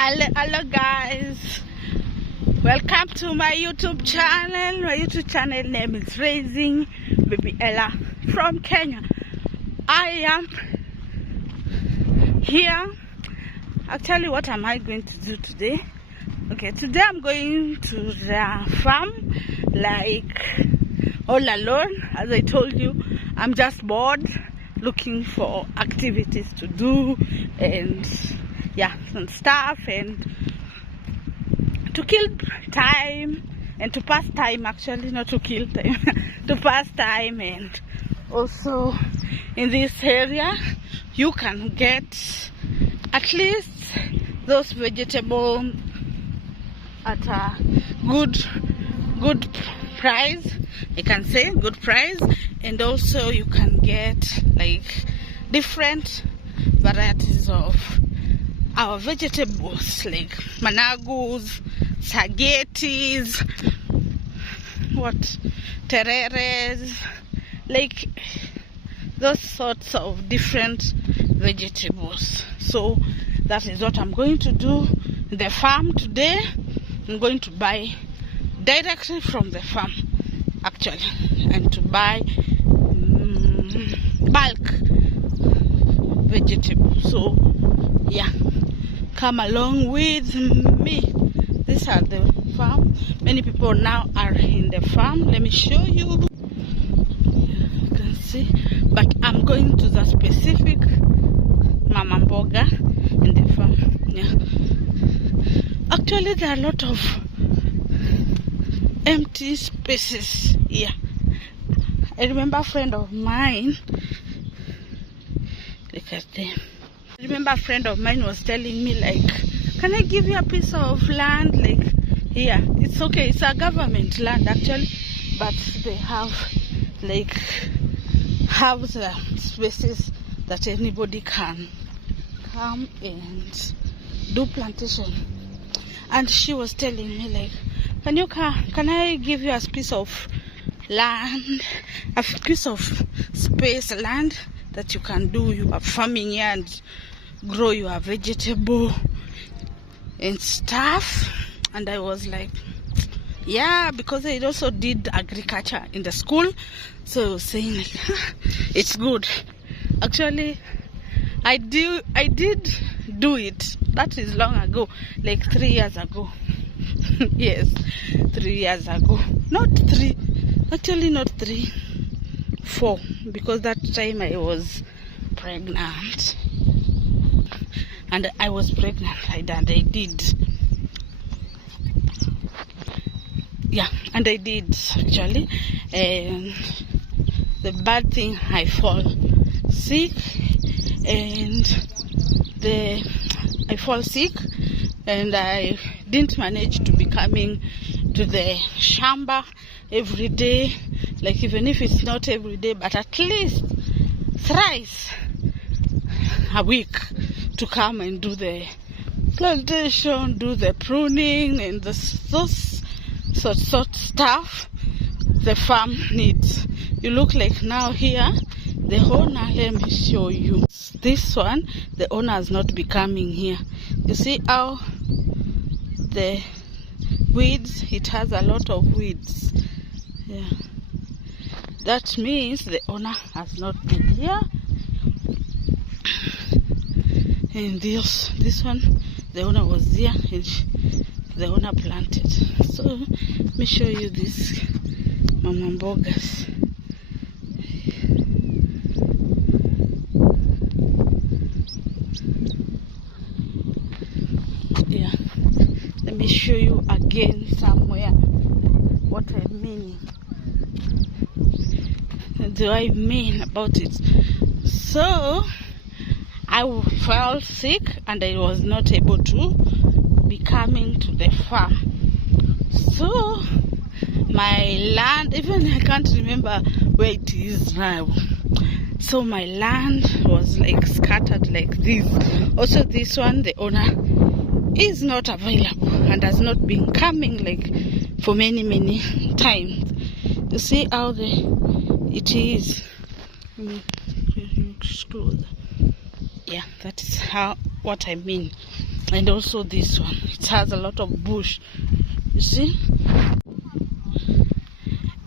Hello guys, welcome to my YouTube channel. My YouTube channel name is Raising Baby Ella from Kenya. I am here. Actually, what am I going to do today? Okay, today I'm going to the farm, like all alone. As I told you, I'm just bored, looking for activities to do and yeah, some stuff, and to kill time and to pass time. Actually, not to kill time, to pass time. And also in this area you can get at least those vegetables at a good price. I can say good price. And also you can get like different varieties of our vegetables, like managus, spaghettis, tereres, like those sorts of different vegetables. So that is what I'm going to do in the farm today. I'm going to buy directly from the farm, actually, and to buy bulk vegetables. So yeah, come along with me. These are the farm. Many people now are in the farm. Let me show you. You can see, but I'm going to the specific mama mboga in the farm. Yeah, actually there are a lot of empty spaces here. I remember a friend of mine, look at them. I remember a friend of mine was telling me, like, can I give you a piece of land? Like, here, it's okay, it's a government land actually, but they have the spaces that anybody can come and do plantation. And she was telling me, like, can I give you a piece of land, a piece of space land that you can do your farming here and grow your vegetable and stuff. And I was like, yeah, because I also did agriculture in the school, so I was saying, like, it's good. Actually, I did do it. That is long ago, like 3 years ago. Yes, 3 years ago. Not 3, actually not 3, 4, because that time I was pregnant. And I was pregnant, I did. Yeah, and I did actually. And the bad thing, I fall sick, and I didn't manage to be coming to the shamba every day. Like, even if it's not every day, but at least thrice a week, to come and do the plantation, do the pruning, and those sort stuff the farm needs. You look like now here, the owner, let me show you. This one, the owner has not been coming here. You see how the weeds, it has a lot of weeds. Yeah, that means the owner has not been here. And this one, the owner was there, and the owner planted. So let me show you this mama mbogas. Yeah, let me show you again somewhere what I mean. What do I mean about it? So I felt sick and I was not able to be coming to the farm. So my land, even I can't remember where it is now. So my land was like scattered like this. Also this one, the owner is not available and has not been coming like for many times. You see how it is. Yeah, that is what I mean. And also this one, it has a lot of bush, you see.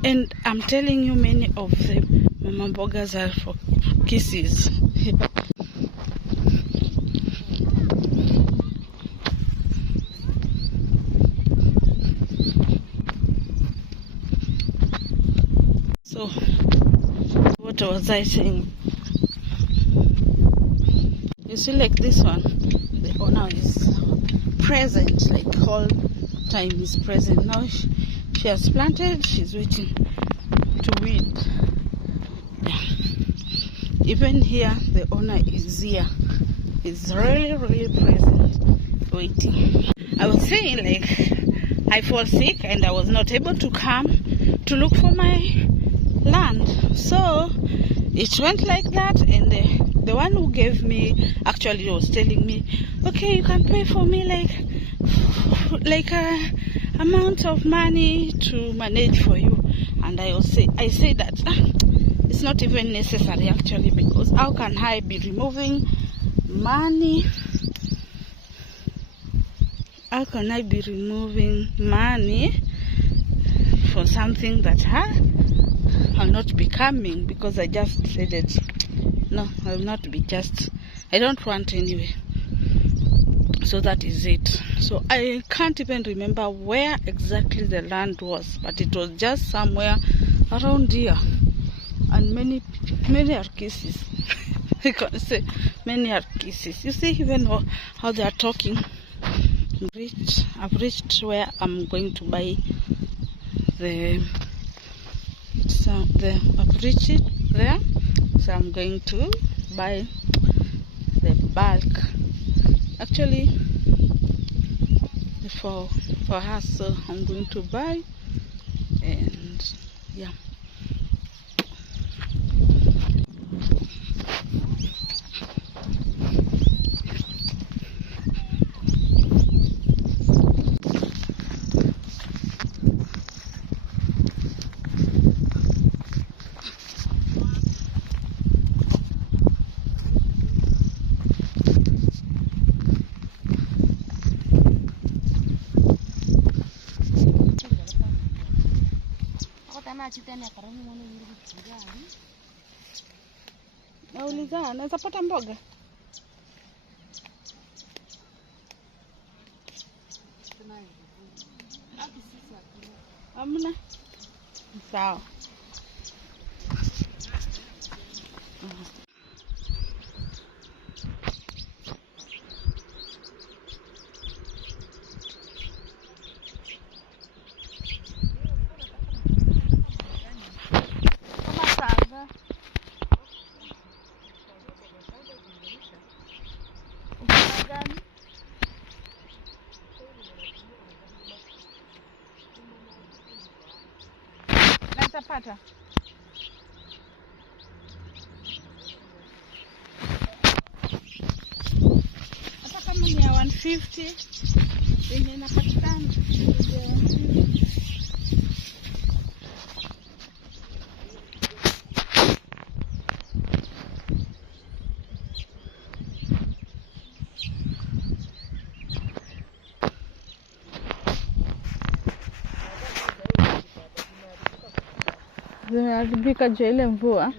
And I'm telling you, many of the mama mbogas are for kisses. So what was I saying? You see, like this one, the owner is present, like all time is present. Now she has planted, she's waiting to weed. Yeah. Even here, the owner is here. He's really present, waiting. I was saying, like, I fall sick and I was not able to come to look for my land. So it went like that, and the one who gave me actually was telling me, okay, you can pay for me like a amount of money to manage for you. And I say that it's not even necessary actually, because how can I be removing money? How can I be removing money for something that I'll not be coming? Because I just said it. No, I'll not be I don't want anyway. So that is it. So I can't even remember where exactly the land was, but it was just somewhere around here. And many are kisses. I can say many are kisses. You see even how they are talking. I've reached where I'm going to buy I've reached it there, so I'm going to buy the bulk actually for her. So I'm going to buy, and yeah. Nauliza, naweza pata mboga? Amna. Sawa. Pata. Hata kama ni ya 150 yenye inapatikana. Zimeharibika juu ya ile mvua.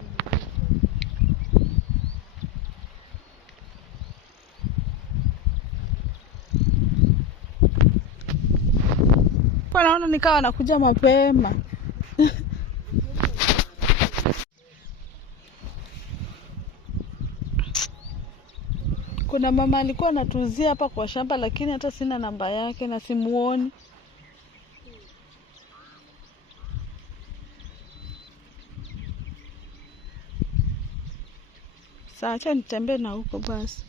Kwa naona nikawa nakuja mapema. Kuna mama alikuwa anatuzia hapa kwa shamba, lakini hata sina namba yake na simuoni. Sasa acha nitembee na huko basi.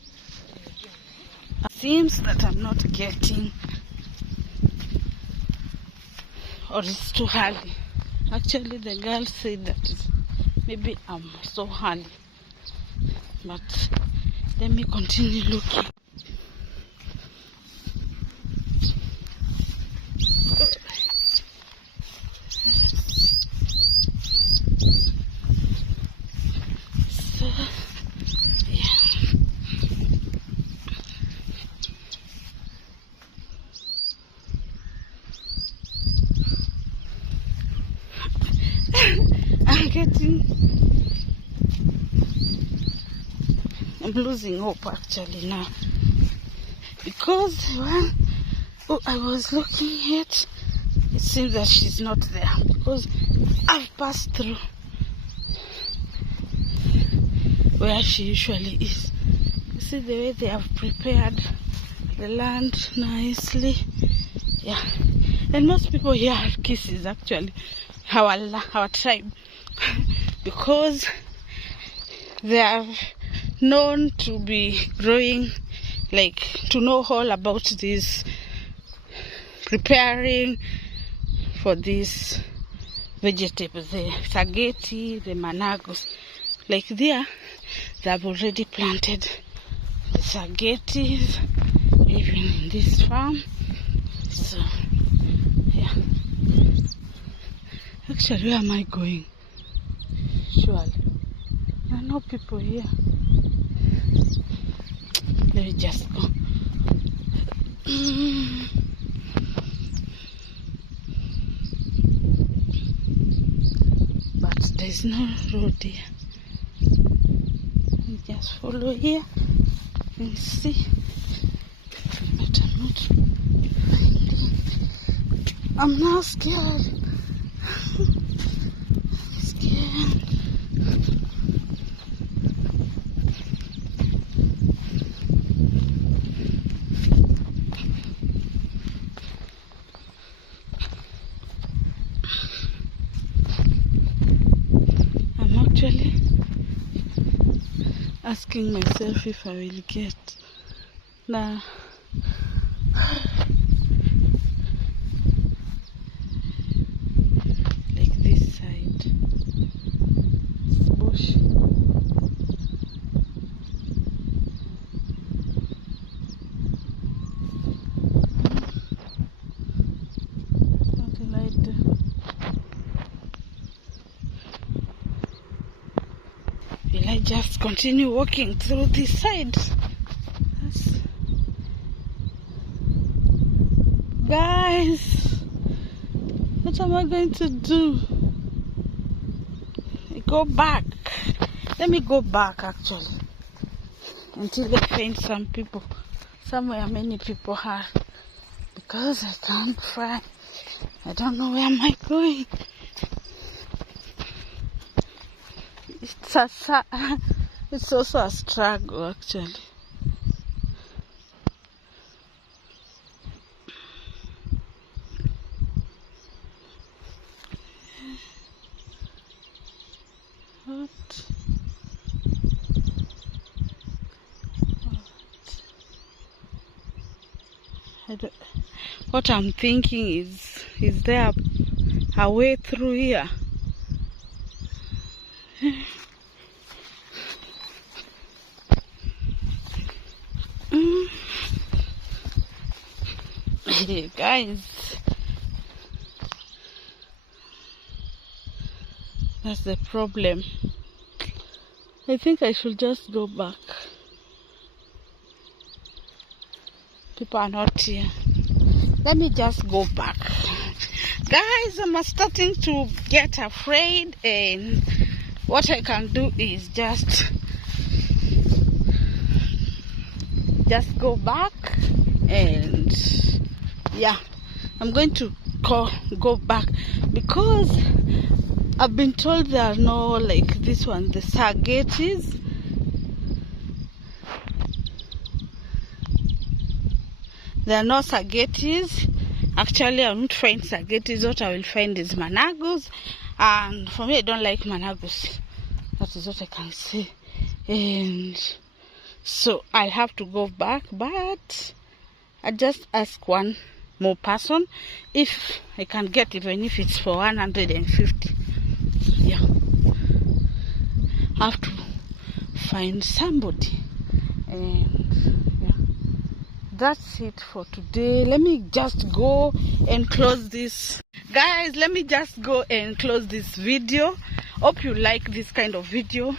It seems that I'm not getting, or it's too early. Actually, the girl said that maybe I'm so early. But let me continue looking. losing hope actually now, because I was looking at, it seems that she's not there, because I've passed through where she usually is. You see the way they have prepared the land nicely. Yeah, and most people here are Kisses actually, our tribe, because they are known to be growing, like to know all about this, preparing for these vegetables, the spaghetti, the managos. Like there, they have already planted the spaghettis, even in this farm. So yeah, actually, where am I going? Surely there are no people here. Let me just go. But there's no road here. We just follow here and see. But I'm not finding. I'm now scared. Actually asking myself if I will get now. Like this side, it's bush. What will I do? Will I just continue walking through this side? Yes. Guys, what am I going to do? Go back. Let me go back actually, until I find some people, somewhere many people are, because I can't find. I don't know where am I going. It's also a struggle actually. What I'm thinking is there a way through here? Hey guys, that's the problem. I think I should just go back. People are not here. Let me just go back. Guys, I'm starting to get afraid, and what I can do is just go back, and yeah, I'm going to go back, because I've been told there are no, like this one, the spaghettis. There are no spaghettis. Actually, I won't find spaghettis. What I will find is managos. And for me, I don't like managos. That is what I can say. And so I'll have to go back. But I just ask one more person if I can get, even if it's for 150. Yeah. I have to find somebody. And that's it for today. Let me just go and close this. Guys, let me just go and close this video. Hope you like this kind of video.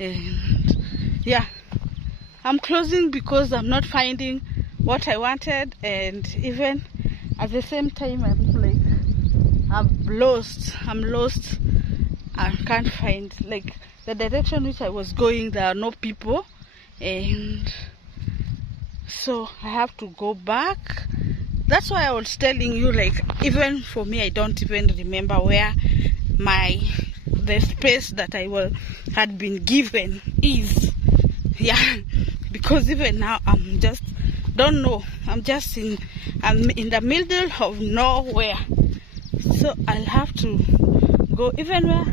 And yeah, I'm closing because I'm not finding what I wanted, and even at the same time I'm lost. I can't find, like, the direction which I was going, there are no people, and so I have to go back. That's why I was telling you, like, even for me, I don't even remember where the space that I had been given is. Yeah, because even now I'm just don't know. I'm in the middle of nowhere, so I'll have to go even where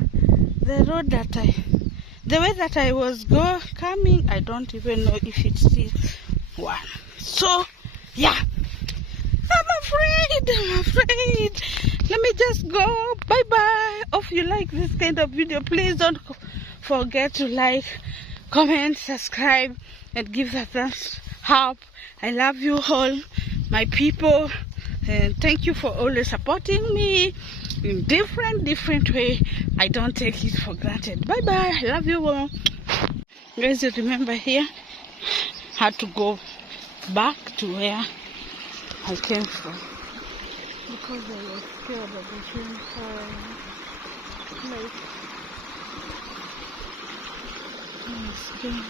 the way that I was coming. I don't even know if it's still one. So yeah, I'm afraid. Let me just go. Bye bye. If you like this kind of video, please don't forget to like, comment, subscribe, and give the thumbs up. I love you all, my people, and thank you for always supporting me in different way. I don't take it for granted. Bye bye. I love you all. Guys, you remember here, had to go back to where I came from because I was scared at the same time. Like, I was scared.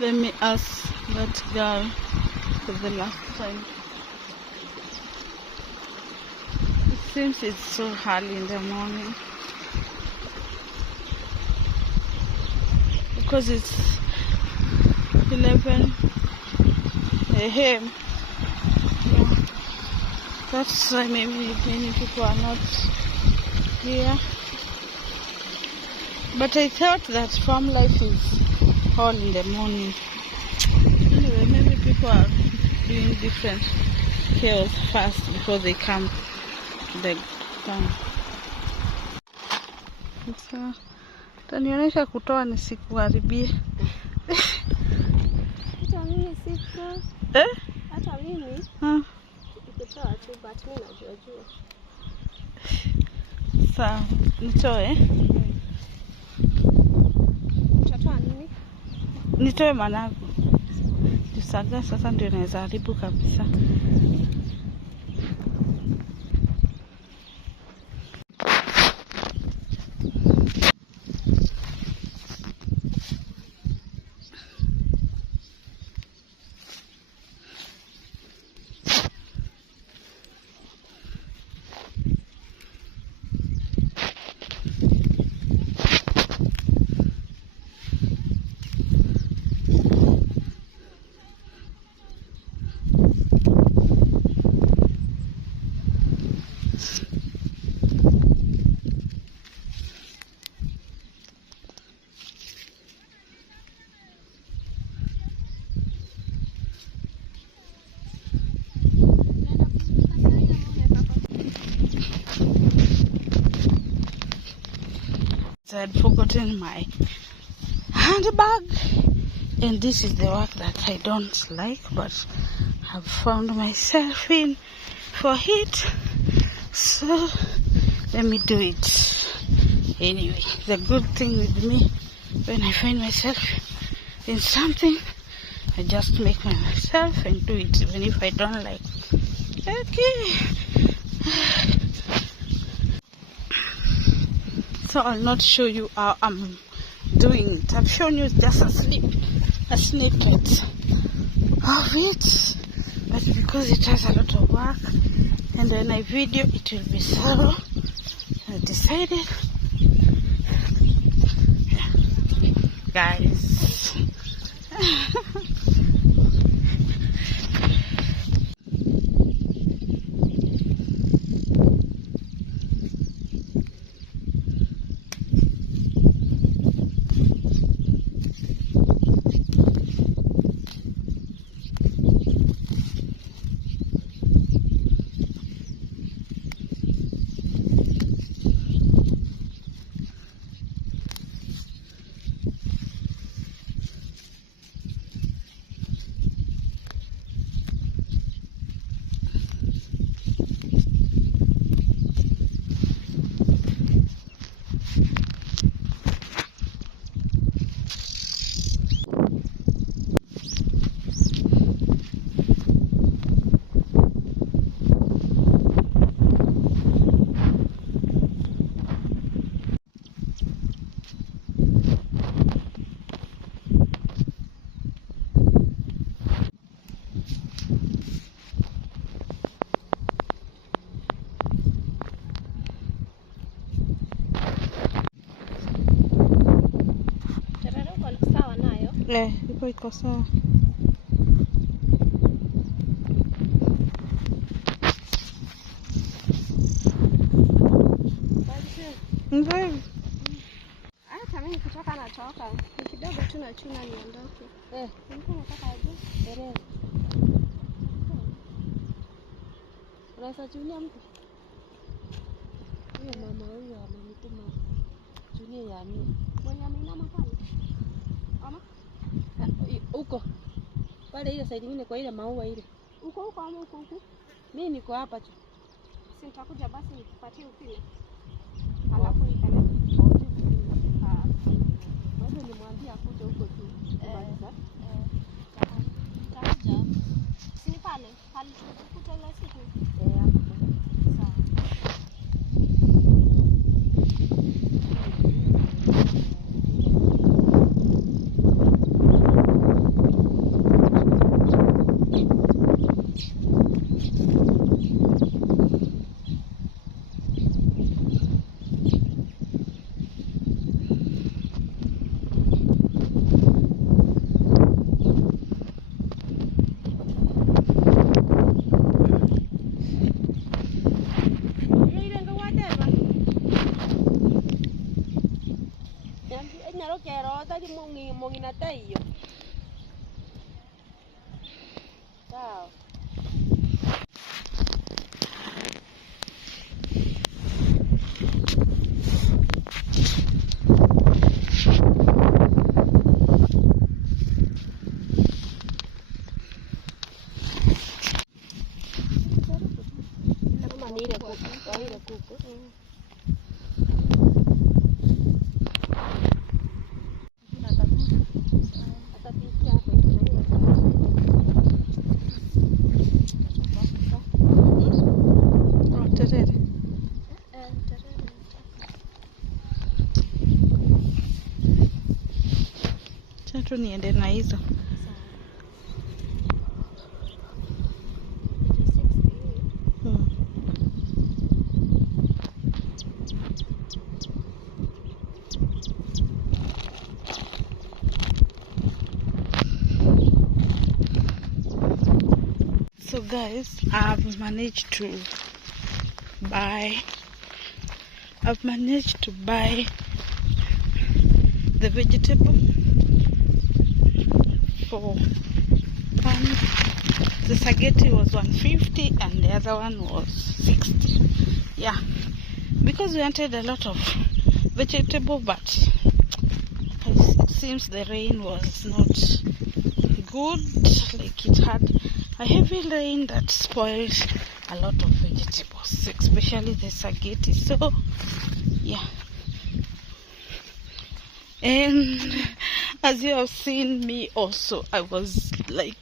Let me ask that girl for the last time. It seems it's so early in the morning because it's 11 a.m. Yeah. That's why maybe many people are not here. But I thought that farm life is all in the morning. Anyway, maybe people are doing different chaos fast before they come to the town. So, tanionyesha kutoa nisikuharibie. Hata mimi siku. Hata mimi. Kutoa tu, but mimi najua. Sawa, nitoe. Utatoa nini? Nitoe managu. Tusaga sasa ndio inaweza haribu kabisa. I had forgotten my handbag, and this is the work that I don't like, but I've found myself in for it, so let me do it anyway. The good thing with me, when I find myself in something, I just make myself and do it even if I don't like. Okay. So I'll not show you how I'm doing it. I've shown you just a snippet of it, but because it has a lot of work, and when I video it will be thorough, I decided, guys. iko sawa. Nzuri. Hata mimi kutoka natoka. Ni kidogo tu na chuna niondoke. Nilikuwa nataka aje? Dereva. Unaweza chunia mtu? Huyo mama huyo amenituma chunia ya mimi. Mwenye ameinama pale. Ama? Huko. Pale ile side nyingine kwa ile maua ile. Huko ama huko? Mimi niko hapa tu. Si nitakuja basi nikupatie upime. Alafu nipeleke. Bado nimwambia akuje huko tu. Kumaliza. Nitakuja. Si ni pale tulikuta ile siku. Sawa. Sawa. Kama ni ile kuku. Tu niende na hizo. So guys, I've managed to buy the vegetable for pounds. The spaghetti was 150 and the other one was 60. Yeah, because we wanted a lot of vegetable, but it seems the rain was not good. Like, it had a heavy rain that spoiled a lot of vegetables, especially the spaghetti. So yeah, and as you have seen me also, I was like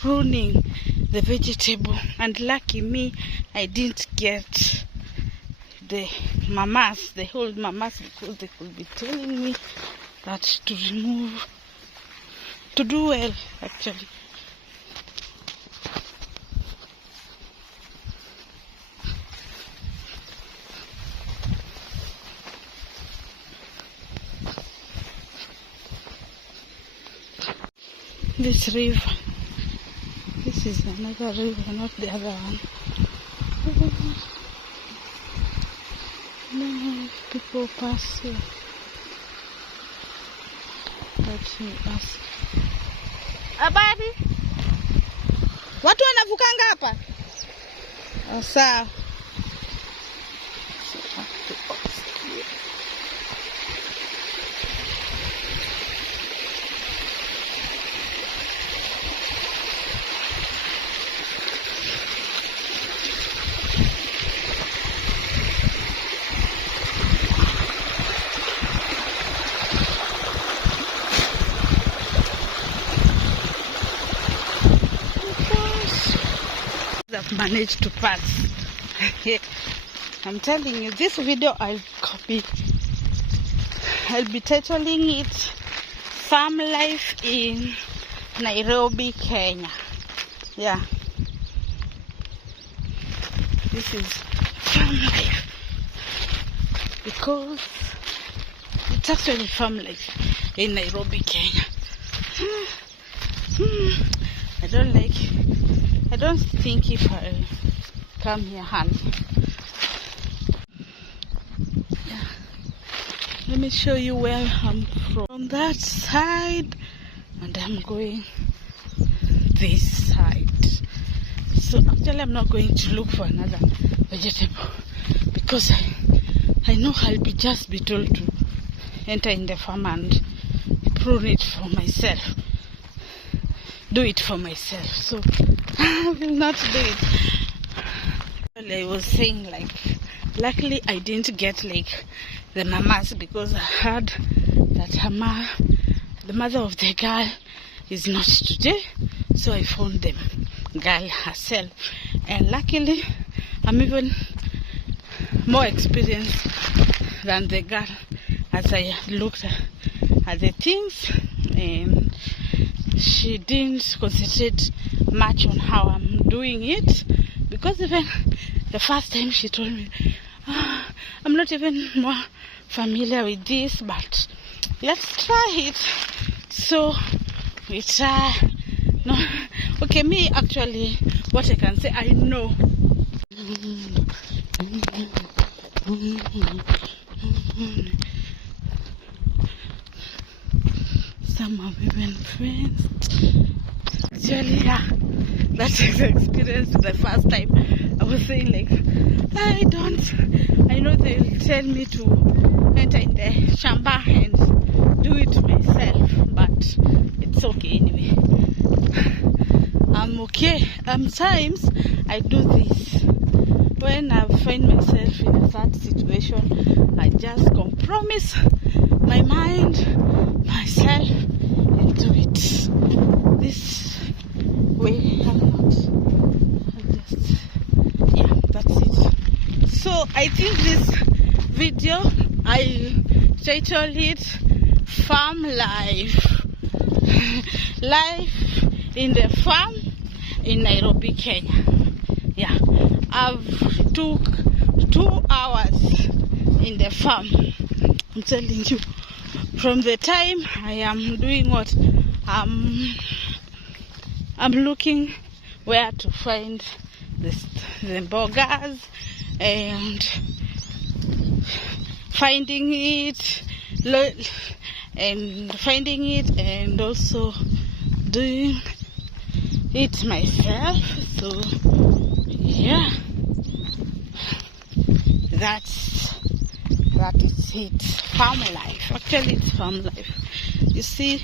pruning the vegetable, and lucky me, I didn't get the mamas, the old mamas, because they could be telling me that to do well actually. This river, this is another river, not the other one. No, people pass here. Let me ask. Habari? Watu wanavukanga hapa? Sawa. I've managed to pass. I'm telling you, this video I'll be titling it Farm Life in Nairobi, Kenya. Yeah, this is farm life because It's actually farm life in Nairobi, Kenya. I don't think if I come here, honey. Yeah. Let me show you where I'm from that side, and I'm going this side. So actually I'm not going to look for another vegetable because I know I'll just be told to enter in the farm and prune it for myself, do it for myself. So I will not do it. I was saying, like, luckily I didn't get like the mamas, because I heard that the mother of the girl is not today, so I found the girl herself. And luckily I'm even more experienced than the girl as I looked at the things, and she didn't concentrate much on how I'm doing it, because even the first time she told me, I'm not even more familiar with this, but let's try it. So we try. No, okay, me actually, what I can say, I know. Some of even friends. Actually, yeah, that experience the first time. I was saying, like, I know they'll tell me to enter in the shamba and do it myself, but it's okay anyway. I'm okay. Sometimes I do this. When I find myself in a sad situation, I just compromise my mind, myself, and do it. This way, yeah, that's it. So I think this video, I titled it Farm Life. Life in the farm in Nairobi, Kenya. Yeah, I've took 2 hours in the farm. I'm telling you, from the time I am doing what I'm looking where to find the burgers, and finding it, and also doing it myself. So yeah, that is it. Farm life. Actually, it's farm life. You see,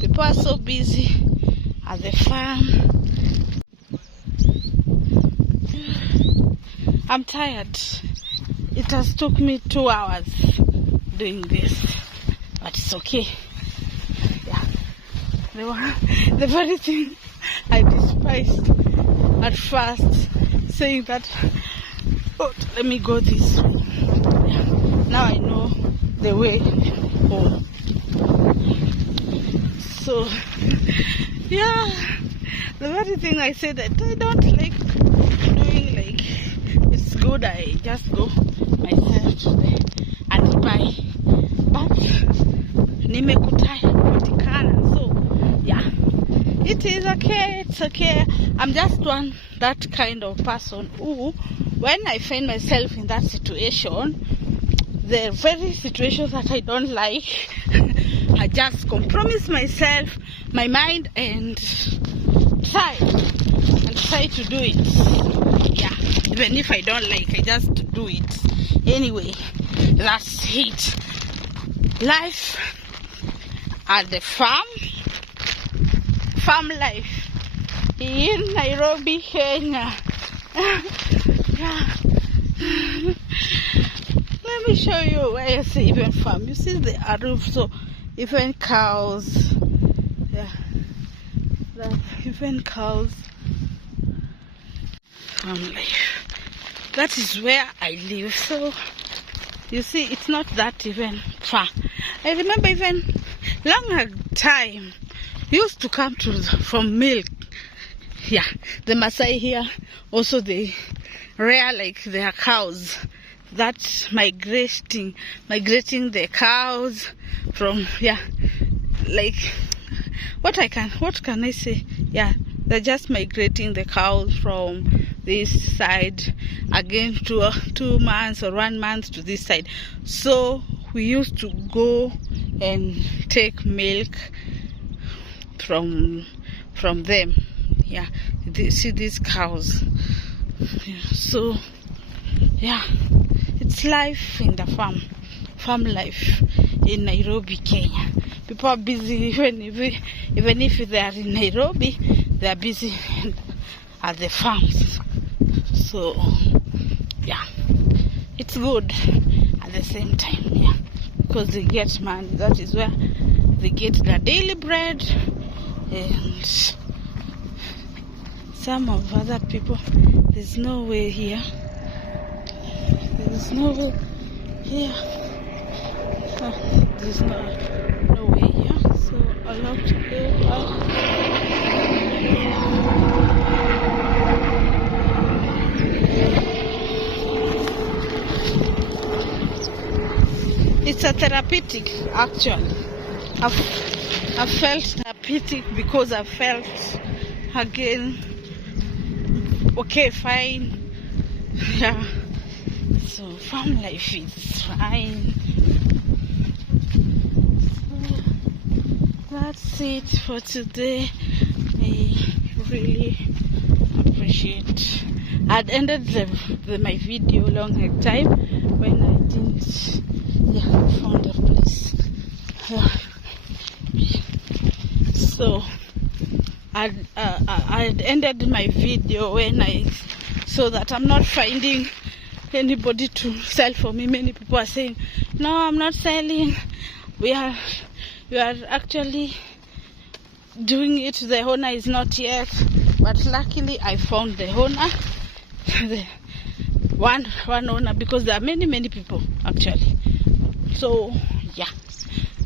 people are so busy at the farm. I'm tired. It has took me 2 hours doing this, but it's okay. Yeah, the very thing I despised at first, saying that, oh, let me go this way. Yeah. Now I know the way home. So yeah, the very thing I said that I don't like doing, like, it's good I just go myself today and buy, but nimekutaya kupatikana. So yeah, it is okay, it's okay. I'm just that kind of person who, when I find myself in that situation, the very situations that I don't like, I just compromise myself, my mind, and try to do it. Yeah, even if I don't like, I just do it anyway. That's it. Life at the farm life in Nairobi, Kenya. Yeah. Let me show you where you see even farm. You see the roof, so even cows. Yeah, even cows. Farm life. That is where I live. So you see, it's not that even far. I remember even long time used to come from milk. Yeah, the Maasai here also, they rear like their cows That's migrating the cows from, yeah, like, what can I say? Yeah, they're just migrating the cows from this side again to 2 months or 1 month to this side. So we used to go and take milk from them. Yeah, see these cows. Yeah, so yeah, it's life in the farm life in Nairobi, Kenya. People are busy, even if they are in Nairobi, they are busy at the farms. So yeah, it's good at the same time, yeah, because they get money. That is where they get their daily bread. And some of other people, there's no way here. There's no way here. There's no way here. So I'll have to go out. It's a therapeutic, actually. I've felt therapeutic because I felt again okay, fine. Yeah. So farm life is fine. So that's it for today. I really appreciate. I'd ended my video long time when I didn't, yeah, found a place. Yeah. So I'd ended my video when I saw that I'm not finding anybody to sell for me. Many people are saying, no, I'm not selling. We are actually doing it. The owner is not yet. But luckily I found the owner. The one owner, because there are many people actually. So yeah,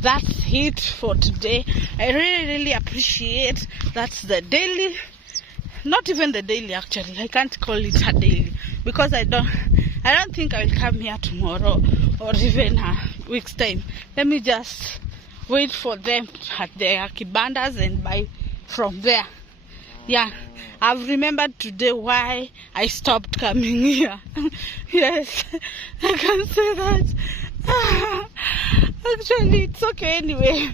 that's it for today. I really appreciate. That's the daily, not even the daily actually. I can't call it a daily because I don't think I will come here tomorrow or even a week's time. Let me just wait for them at their kibandas and buy from there. Yeah, I've remembered today why I stopped coming here. Yes, I can say that. Actually, it's okay anyway.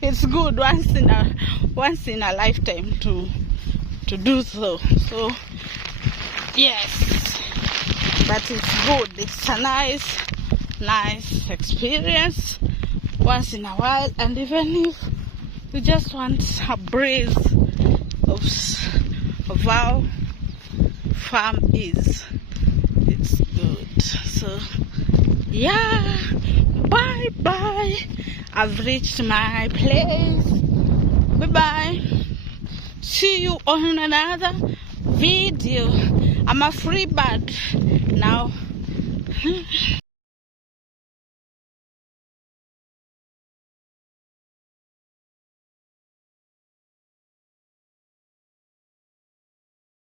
It's good once in a lifetime to do so. So yes, but it's good. It's a nice experience once in a while, and even if you just want a breeze of how farm is, it's good. So yeah, bye. I've reached my place. Bye. See you on another video. I'm a free bird now.